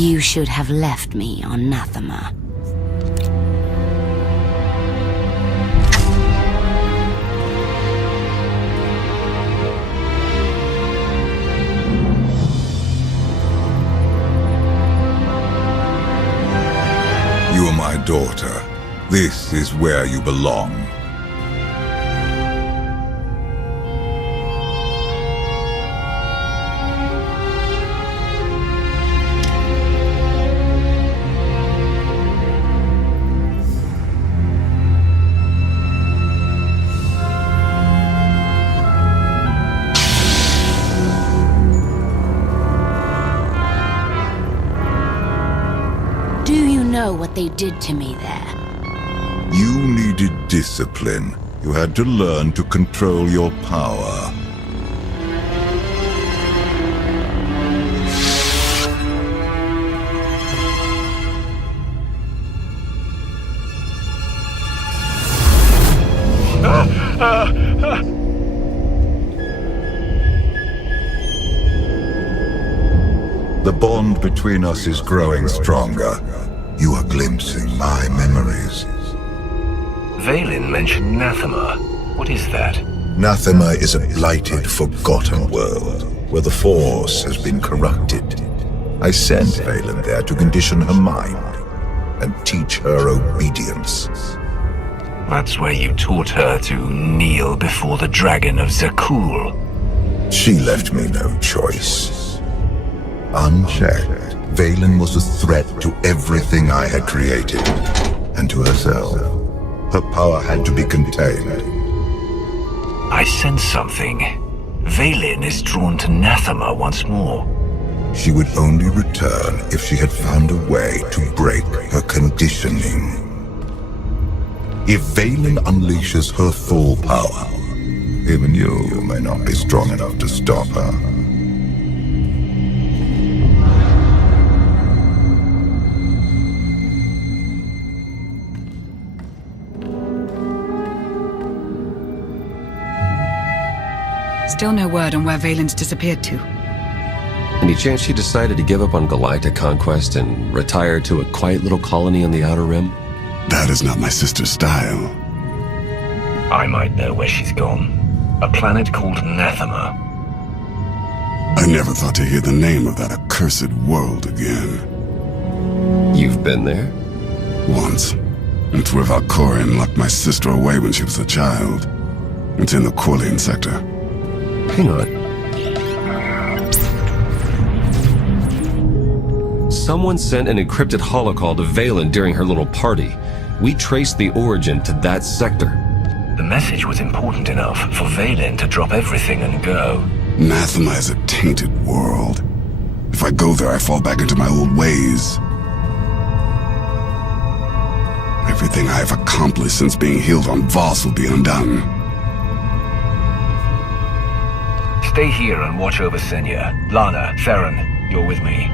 You should have left me on Nathema. You are my daughter. This is where you belong. What they did to me there. You needed discipline. You had to learn to control your power. The bond between us is growing stronger. You are glimpsing my memories. Vaylin mentioned Nathema. What is that? Nathema is a blighted, forgotten world, where the Force has been corrupted. I sent Vaylin there to condition her mind, and teach her obedience. That's where you taught her to kneel before the dragon of Zakul. She left me no choice. Unchecked, Vaylin was a threat to everything I had created, and to herself. Her power had to be contained. I sense something. Vaylin is drawn to Nathema once more. She would only return if she had found a way to break her conditioning. If Vaylin unleashes her full power, even you may not be strong enough to stop her. Still no word on where Vaylin's disappeared to. Any chance she decided to give up on galactic conquest and retire to a quiet little colony on the Outer Rim? That is not my sister's style. I might know where she's gone. A planet called Nathema. I never thought to hear the name of that accursed world again. You've been there? Once. It's where Valkorion locked my sister away when she was a child. It's in the Corlean sector. Hang on. Someone sent an encrypted holocall to Vaylin during her little party. We traced the origin to that sector. The message was important enough for Vaylin to drop everything and go. Nathema is a tainted world. If I go there, I fall back into my old ways. Everything I have accomplished since being healed on Voss will be undone. Stay here and watch over Senya. Lana, Theron, you're with me.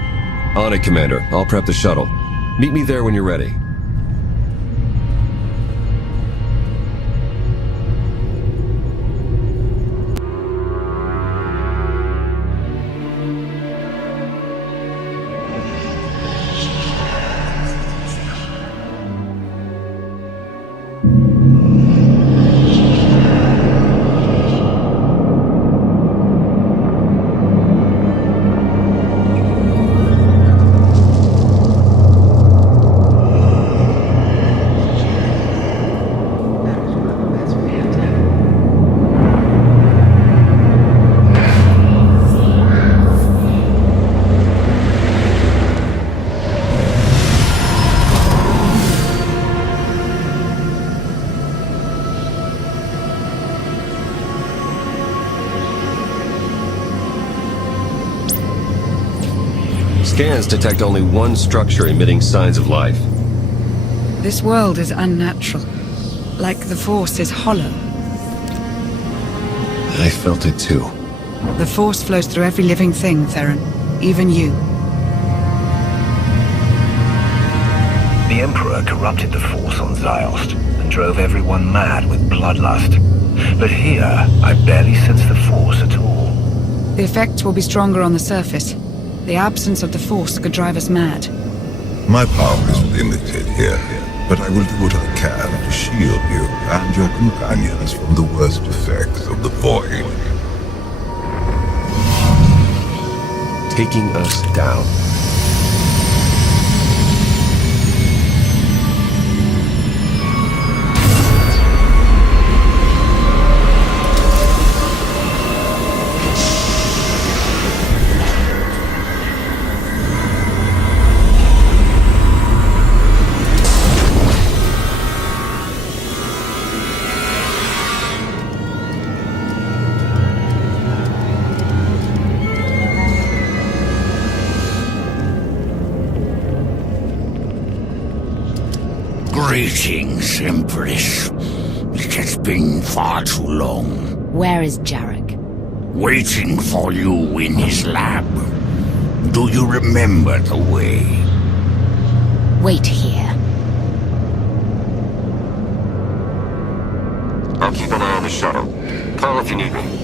On it, Commander. I'll prep the shuttle. Meet me there when you're ready. Scans detect only one structure emitting signs of life. This world is unnatural. Like the Force is hollow. I felt it too. The Force flows through every living thing, Theron. Even you. The Emperor corrupted the Force on Ziost and drove everyone mad with bloodlust. But here, I barely sense the Force at all. The effects will be stronger on the surface. The absence of the Force could drive us mad. My power is limited here, but I will do what I can to shield you and your companions from the worst effects of the Void. Taking us down. Greetings, Empress. It has been far too long. Where is Jarek? Waiting for you in his lab. Do you remember the way? Wait here. I'll keep an eye on the shuttle. Call if you need me.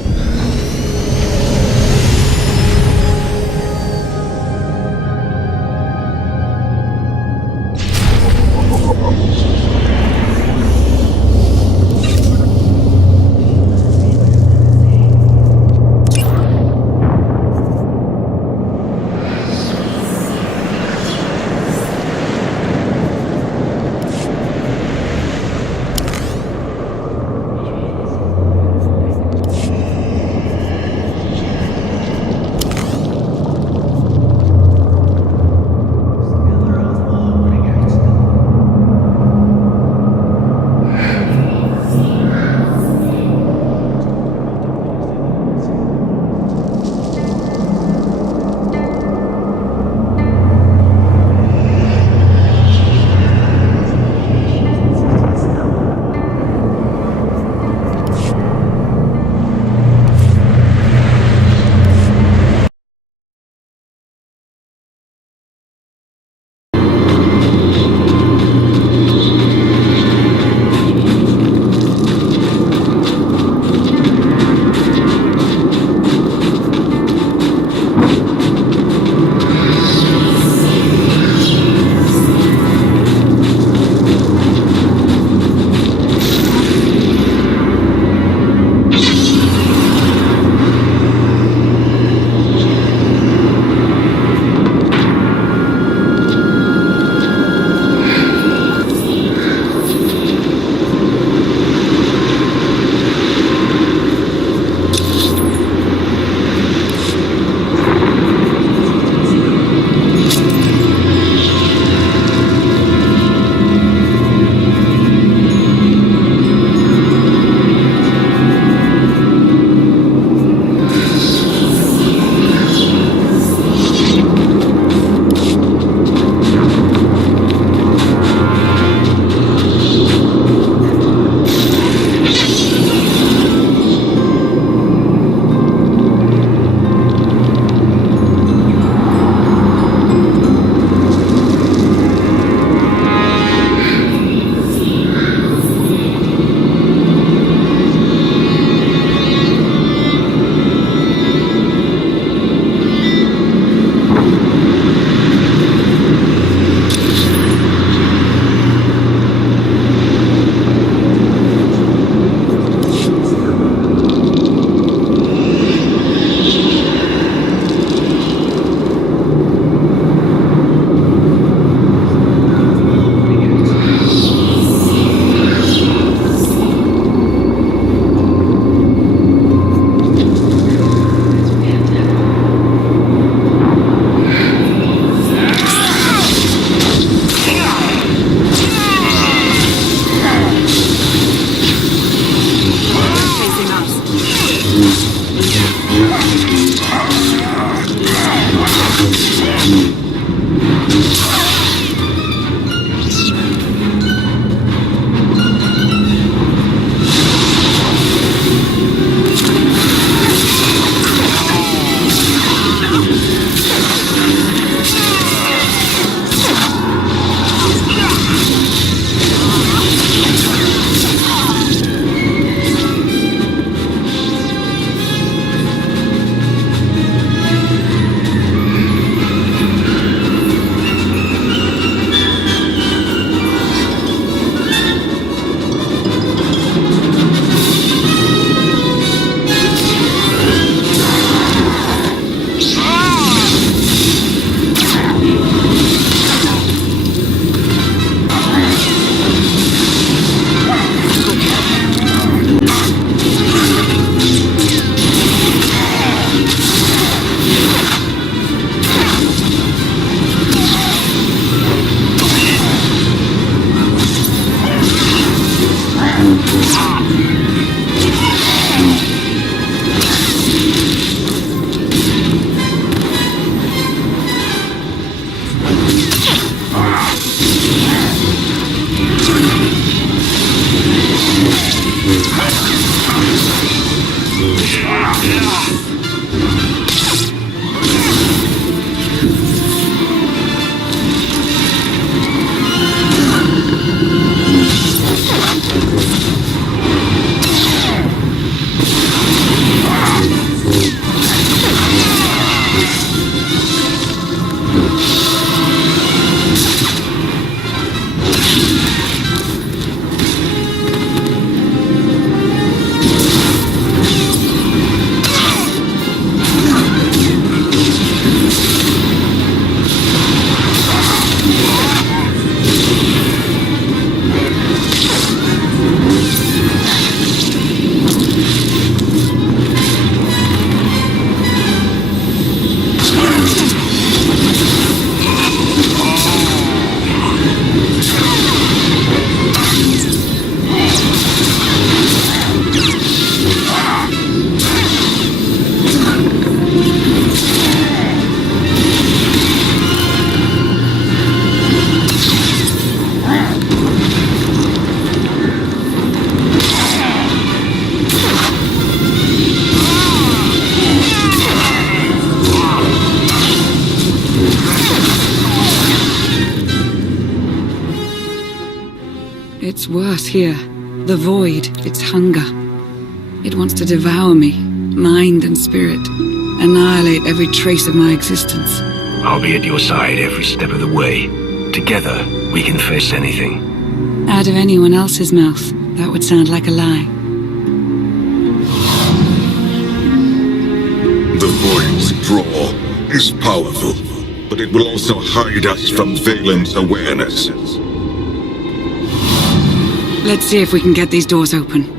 It's worse here. The void, its hunger. It wants to devour me, mind and spirit. Annihilate every trace of my existence. I'll be at your side every step of the way. Together, we can face anything. Out of anyone else's mouth, that would sound like a lie. The void's draw is powerful, but it will also hide us from Vaylin's awareness. Let's see if we can get these doors open.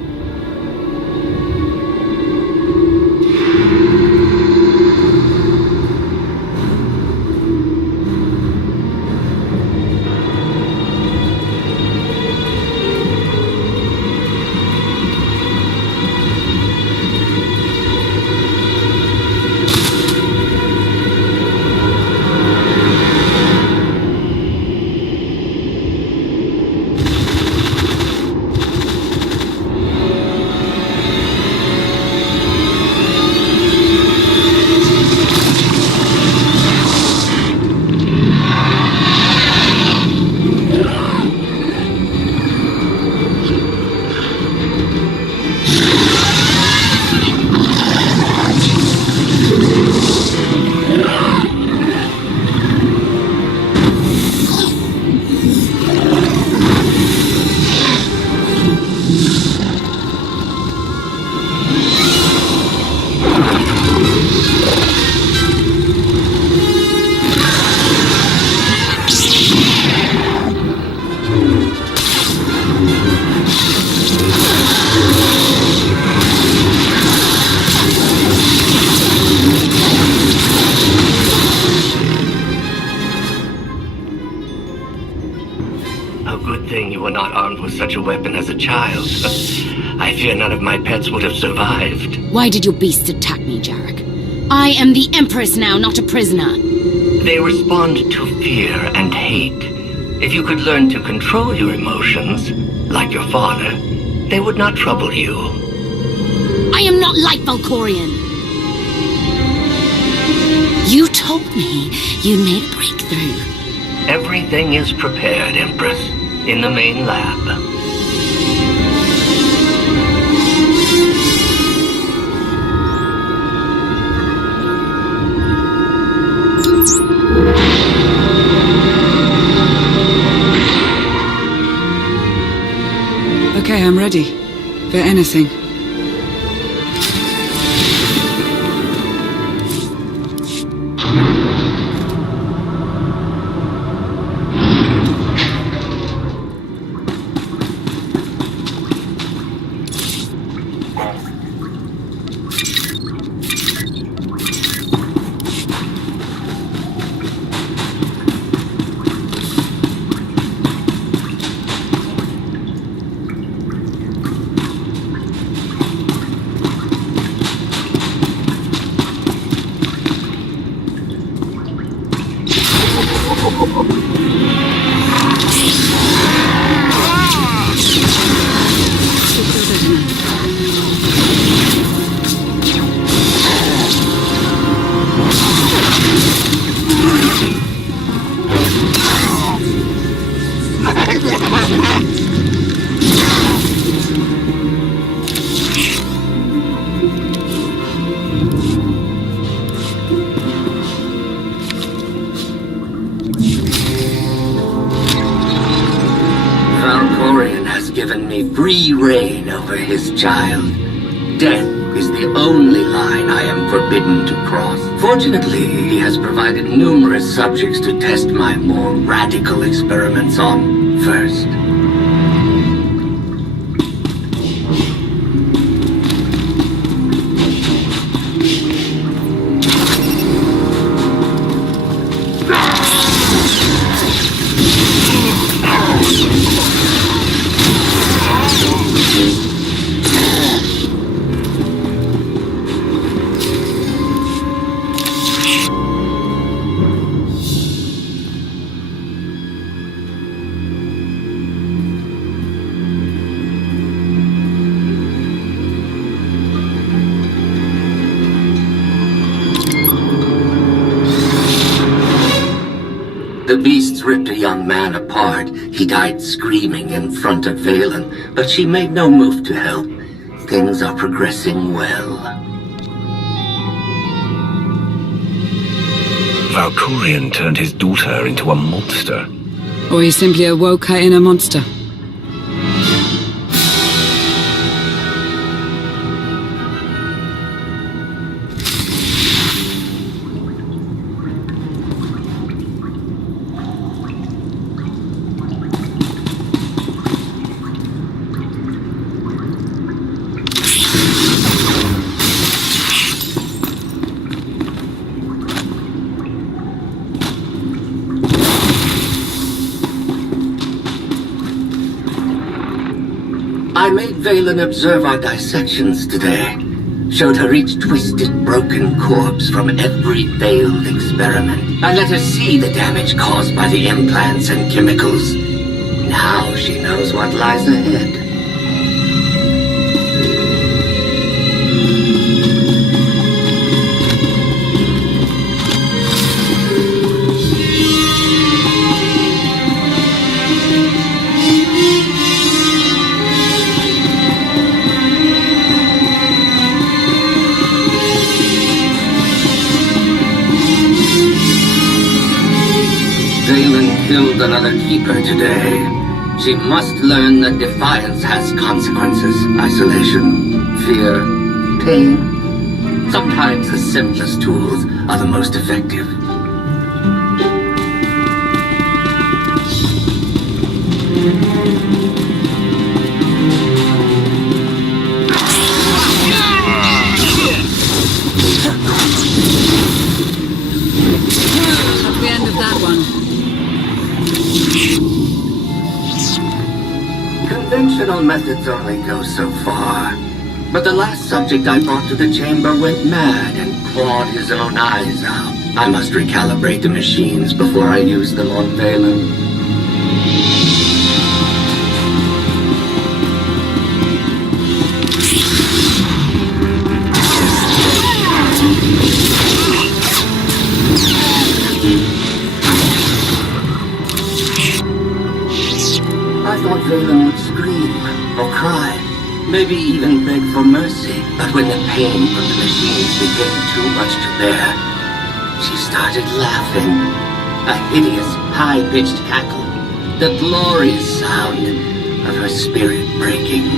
Such a weapon as a child. I fear none of my pets would have survived. Why did your beasts attack me, Jarek? I am the Empress now, not a prisoner. They respond to fear and hate. If you could learn to control your emotions, like your father, they would not trouble you. I am not like Valkorion. You told me you made a breakthrough. Everything is prepared, Empress, in the main lab. Okay, I'm ready. For anything. given me free reign over his child. Death is the only line I am forbidden to cross. Fortunately, he has provided numerous subjects to test my more radical experiments on first. The beasts ripped a young man apart. He died screaming in front of Vaylin, but she made no move to help. Things are progressing well. Valkorion turned his daughter into a monster. Or he simply awoke her inner monster. I made Vaylin observe our dissections today. Showed her each twisted, broken corpse from every failed experiment. I let her see the damage caused by the implants and chemicals. Now she knows what lies ahead. Vaylin killed another keeper today. She must learn that defiance has consequences. Isolation, fear, pain. Sometimes the simplest tools are the most effective. That's the end of that one. Conventional methods only go so far. But the last subject I brought to the chamber went mad and clawed his own eyes out. I must recalibrate the machines before I use them on Vaylin. I thought Vaylin would scream or cry, maybe even beg for mercy. But when the pain from the machines became too much to bear, she started laughing. A hideous, high-pitched cackle, the glorious sound of her spirit breaking.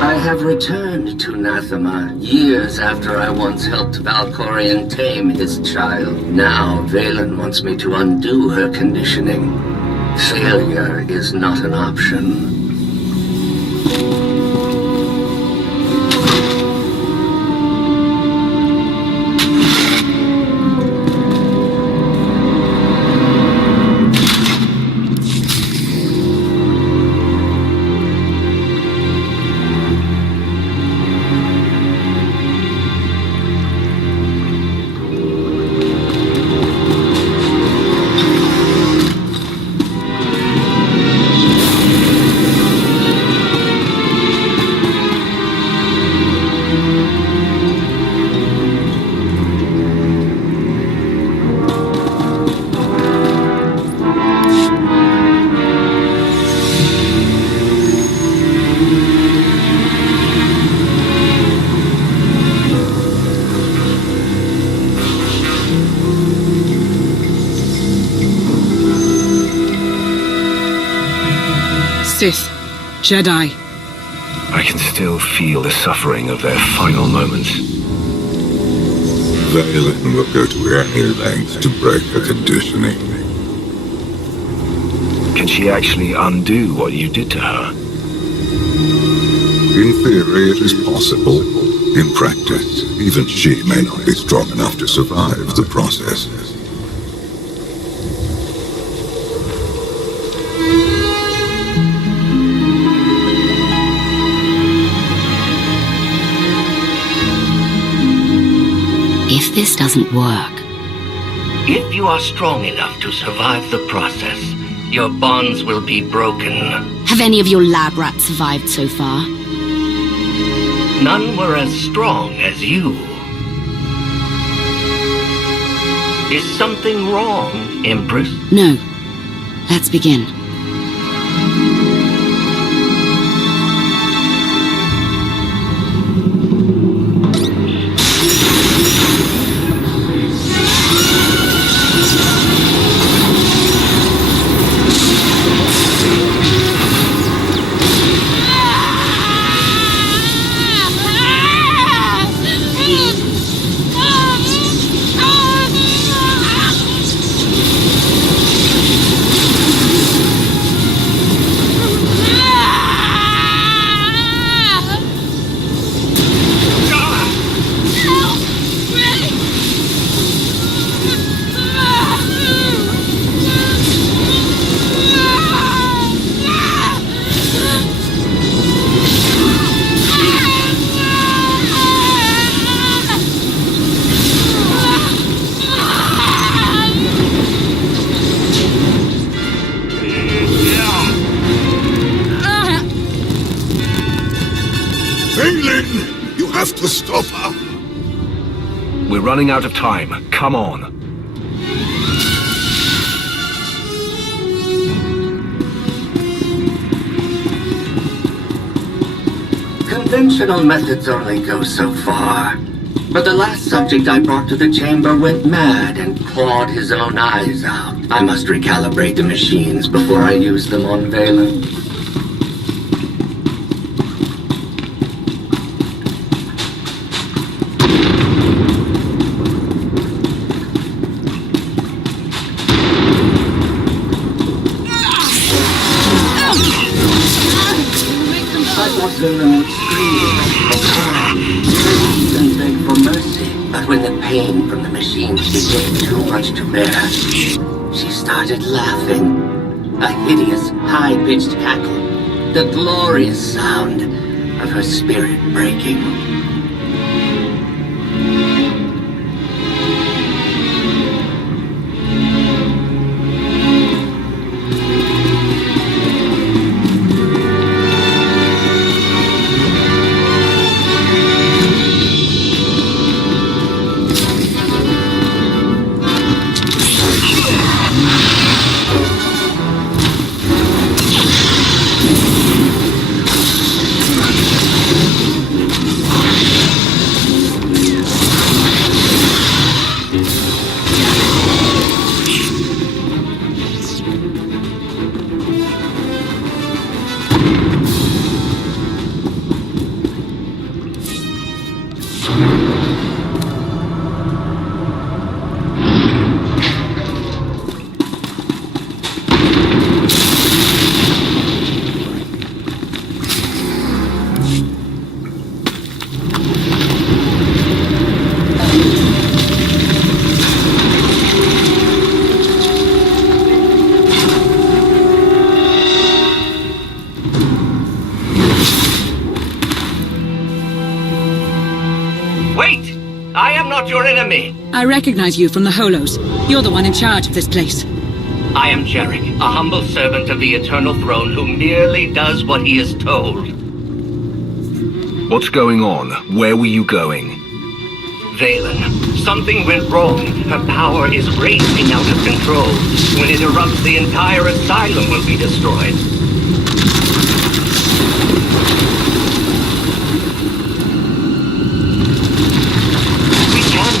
I have returned to Nathema years after I once helped Valkorion tame his child. Now Vaylin wants me to undo her conditioning. Failure is not an option. Sith, Jedi. I can still feel the suffering of their final moments. Vaylin will go to any length to break her conditioning. Can she actually undo what you did to her? In theory, it is possible. In practice, even she may not be strong enough to survive the process. If this doesn't work... If you are strong enough to survive the process, your bonds will be broken. Have any of your lab rats survived so far? None were as strong as you. Is something wrong, Empress? No. Let's begin. Vaylin! You have to stop her! We're running out of time. Come on. Conventional methods only go so far. But the last subject I brought to the chamber went mad and clawed his own eyes out. I must recalibrate the machines before I use them on Vaylin. Vaylin would scream or cry, and beg for mercy. But when the pain from the machines became too much to bear, she started laughing. A hideous, high-pitched cackle. The glorious sound of her spirit breaking. I recognize you from the Holos. You're the one in charge of this place. I am Jarek, a humble servant of the Eternal Throne who merely does what he is told. What's going on? Where were you going? Vaylin, something went wrong. Her power is racing out of control. When it erupts, the entire asylum will be destroyed.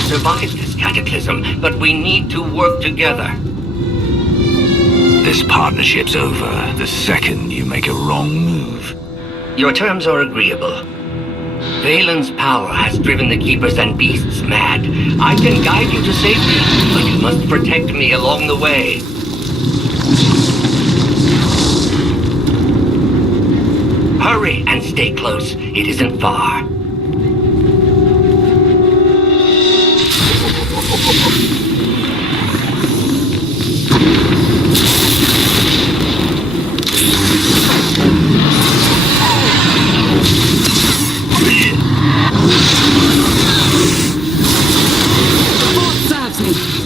Survive this cataclysm, but we need to work together. This partnership's over the second you make a wrong move. Your terms are agreeable. Vaylin's power has driven the Keepers and Beasts mad. I can guide you to safety, but you must protect me along the way. Hurry and stay close. It isn't far. Serves me.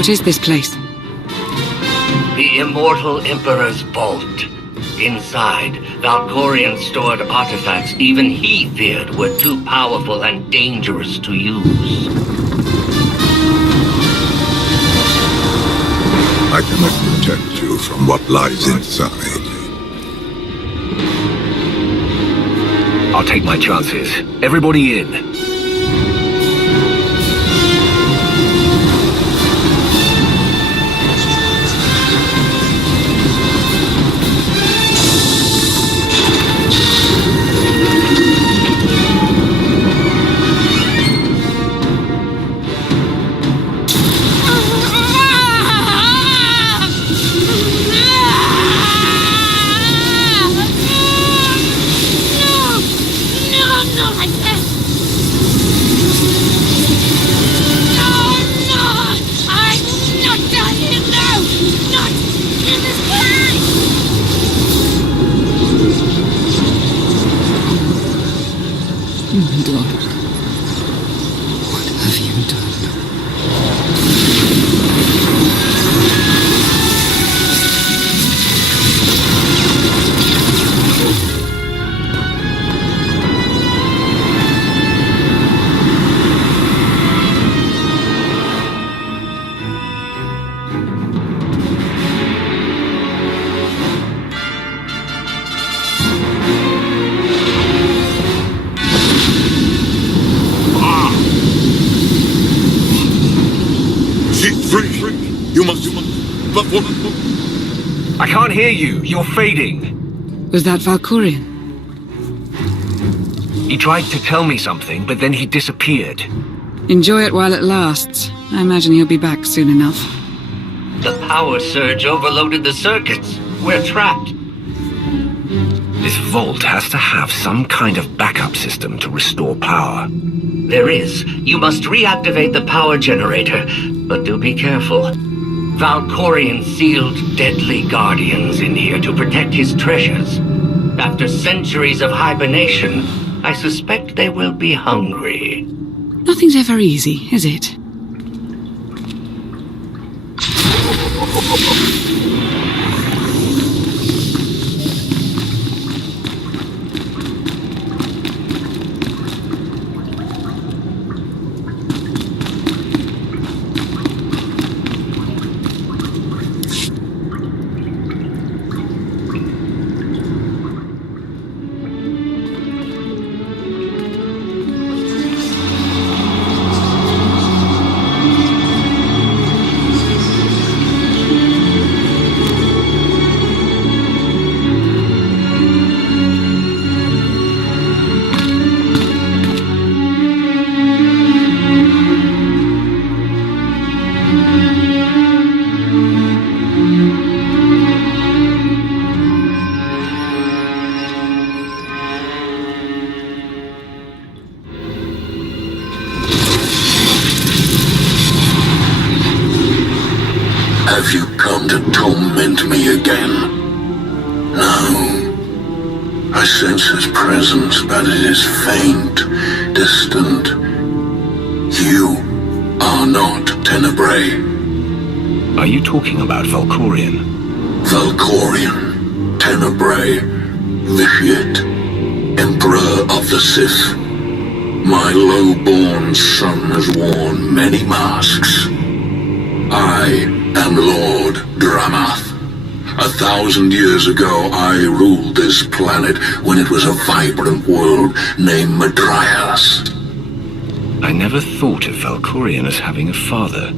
What is this place? The Immortal Emperor's vault. Inside, Valkorion stored artifacts even he feared were too powerful and dangerous to use. I cannot protect you from what lies inside. I'll take my chances. Everybody in. I can't hear you. You're fading. Was that Valkorion? He tried to tell me something, but then he disappeared. Enjoy it while it lasts. I imagine he'll be back soon enough. The power surge overloaded the circuits. We're trapped. This vault has to have some kind of backup system to restore power. There is. You must reactivate the power generator, but do be careful. Valkorion sealed deadly guardians in here to protect his treasures. After centuries of hibernation, I suspect they will be hungry. Nothing's ever easy, is it? Have you come to torment me again? No. I sense his presence, but it is faint, distant. You are not Tenebrae. Are you talking about Valkorion? Valkorion, Tenebrae, Vitiate, Emperor of the Sith. My low-born son has worn many masks. I am Lord Dramath. 1,000 years ago, I ruled this planet when it was a vibrant world named Madrias. I never thought of Valkorion as having a father.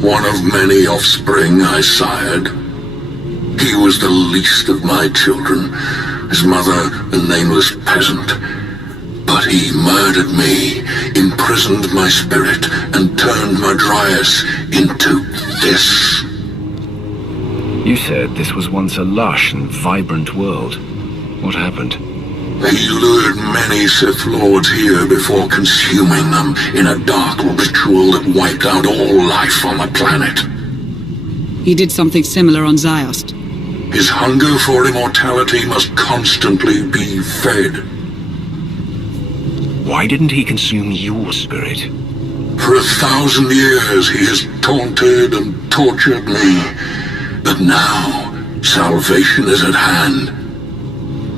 One of many offspring I sired. He was the least of my children, his mother a nameless peasant. But he murdered me, imprisoned my spirit, and turned Madrias into this. You said this was once a lush and vibrant world. What happened? He lured many Sith Lords here before consuming them in a dark ritual that wiped out all life on the planet. He did something similar on Ziost. His hunger for immortality must constantly be fed. Why didn't he consume your spirit? For 1,000 years he has taunted and tortured me. But now, salvation is at hand.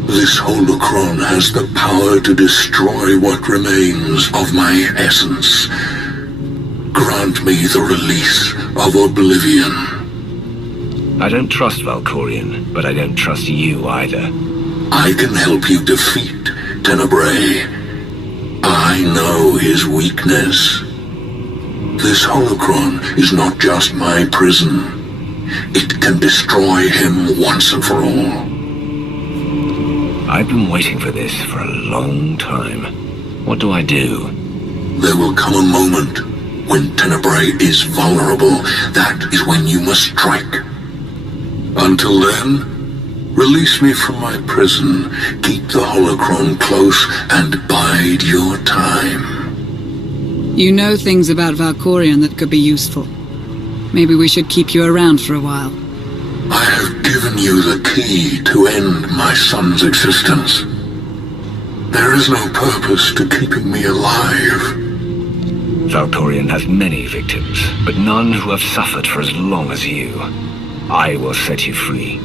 This holocron has the power to destroy what remains of my essence. Grant me the release of oblivion. I don't trust Valkorion, but I don't trust you either. I can help you defeat Tenebrae. I know his weakness. This holocron is not just my prison. It can destroy him once and for all. I've been waiting for this for a long time. What do I do? There will come a moment when Tenebrae is vulnerable. That is when you must strike. Until then, release me from my prison, keep the holocron close, and bide your time. You know things about Valkorion that could be useful. Maybe we should keep you around for a while. I have given you the key to end my son's existence. There is no purpose to keeping me alive. Valkorion has many victims, but none who have suffered for as long as you. I will set you free.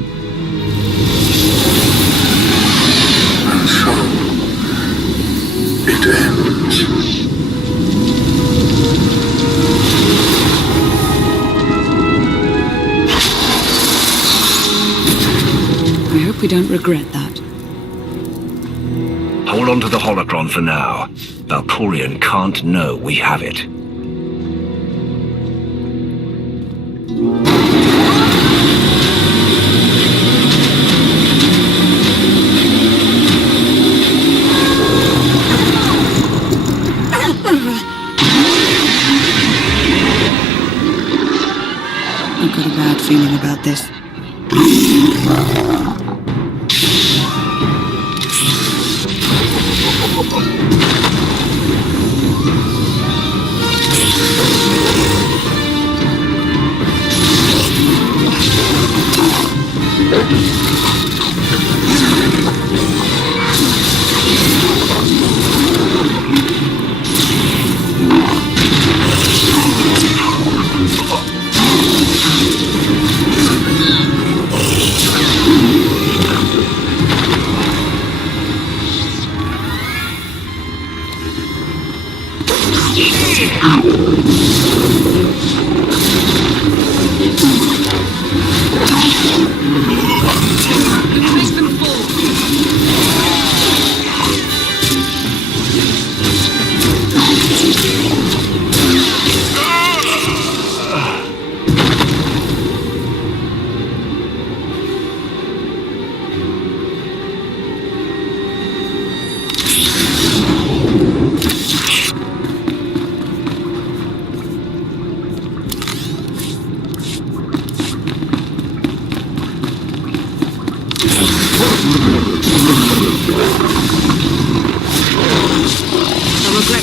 And so, it ends. I hope we don't regret that. Hold on to the holocron for now. Valkorion can't know we have it. I've got a bad feeling about this.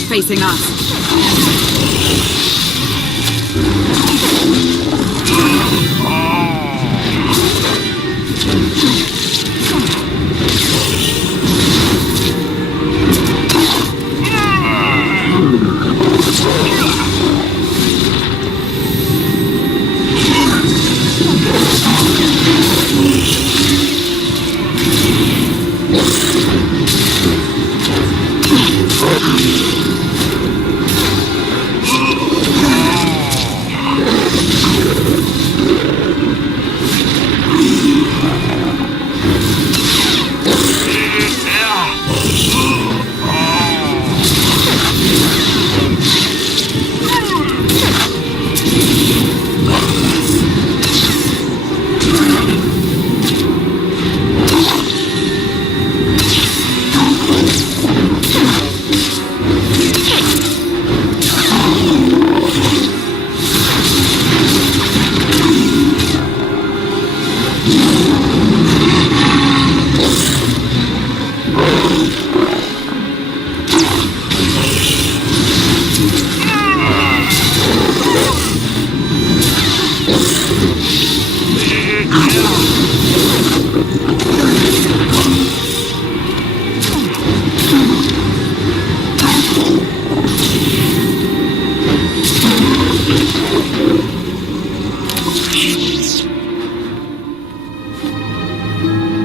Facing us.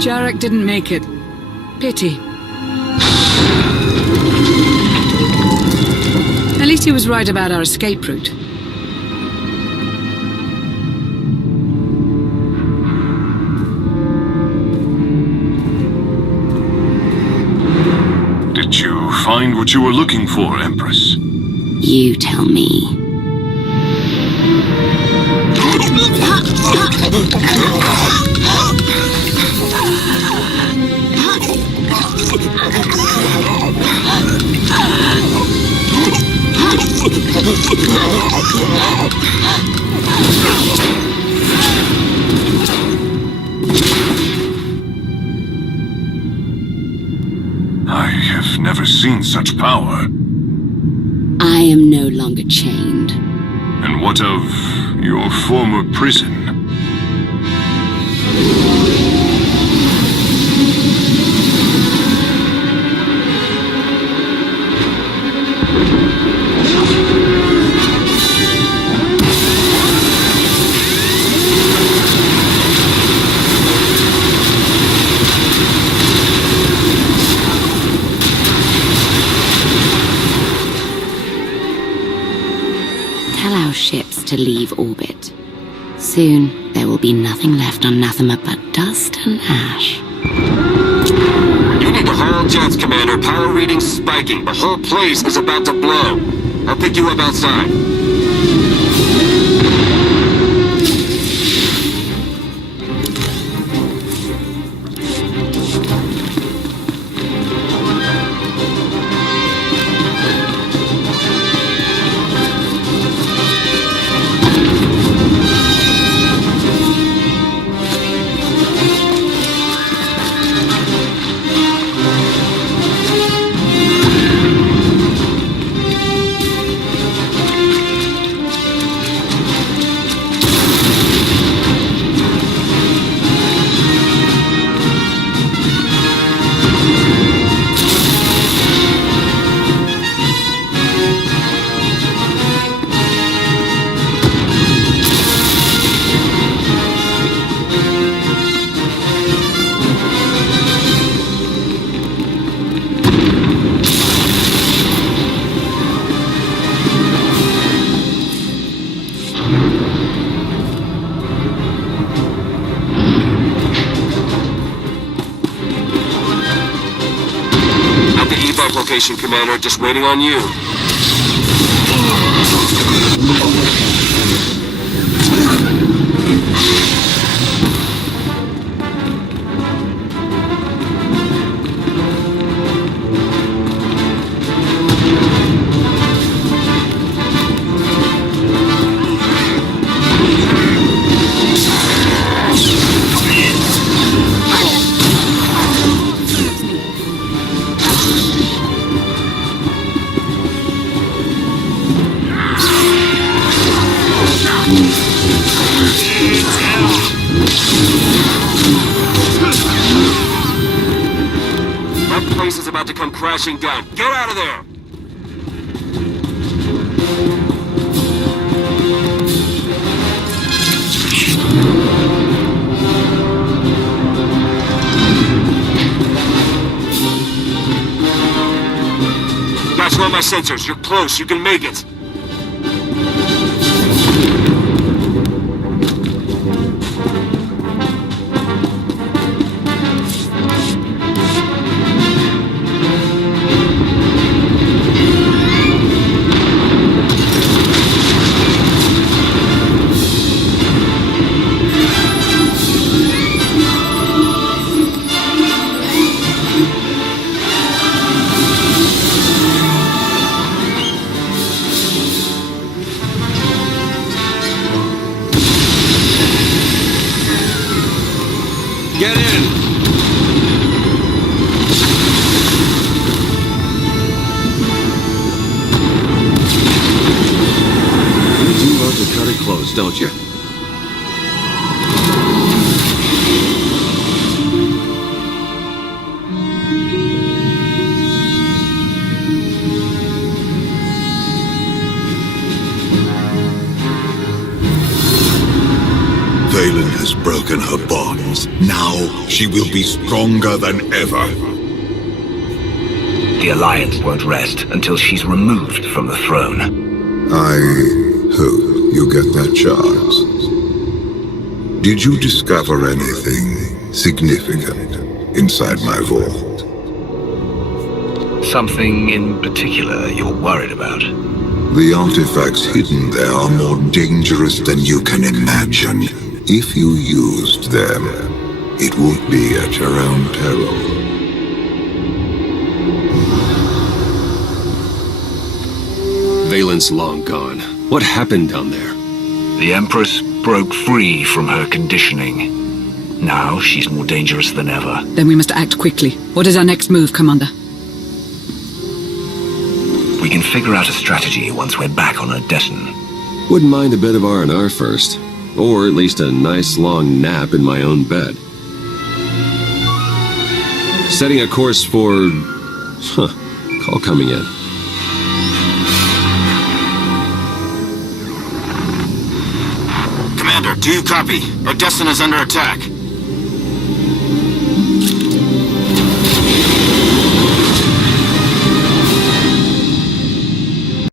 Jarek didn't make it. Pity. At least he was right about our escape route. Did you find what you were looking for, Empress? You tell me. I have never seen such power. I am no longer chained. And what of your former prison? Tell our ships to leave orbit. Soon, there will be nothing left on Nathema but dust and ash. You need to haul jets, Commander. Power readings spiking. The whole place is about to blow. I'll pick you up outside. Location, Commander. Just waiting on you. That place is about to come crashing down. Get out of there! Guys, run my sensors. You're close. You can make it. Get in! You do love to cut it close, don't you? Vaylin has broken her bonds. Now she will be stronger than ever. The Alliance won't rest until she's removed from the throne. I hope you get that chance. Did you discover anything significant inside my vault? Something in particular you're worried about? The artifacts hidden there are more dangerous than you can imagine. If you used them, it would be at your own peril. Vaylin's long gone. What happened down there? The Empress broke free from her conditioning. Now she's more dangerous than ever. Then we must act quickly. What is our next move, Commander? We can figure out a strategy once we're back on Odessen. Wouldn't mind a bit of R&R first. Or at least a nice long nap in my own bed. Setting a course for... Call coming in. Commander, do you copy? Odessen is under attack.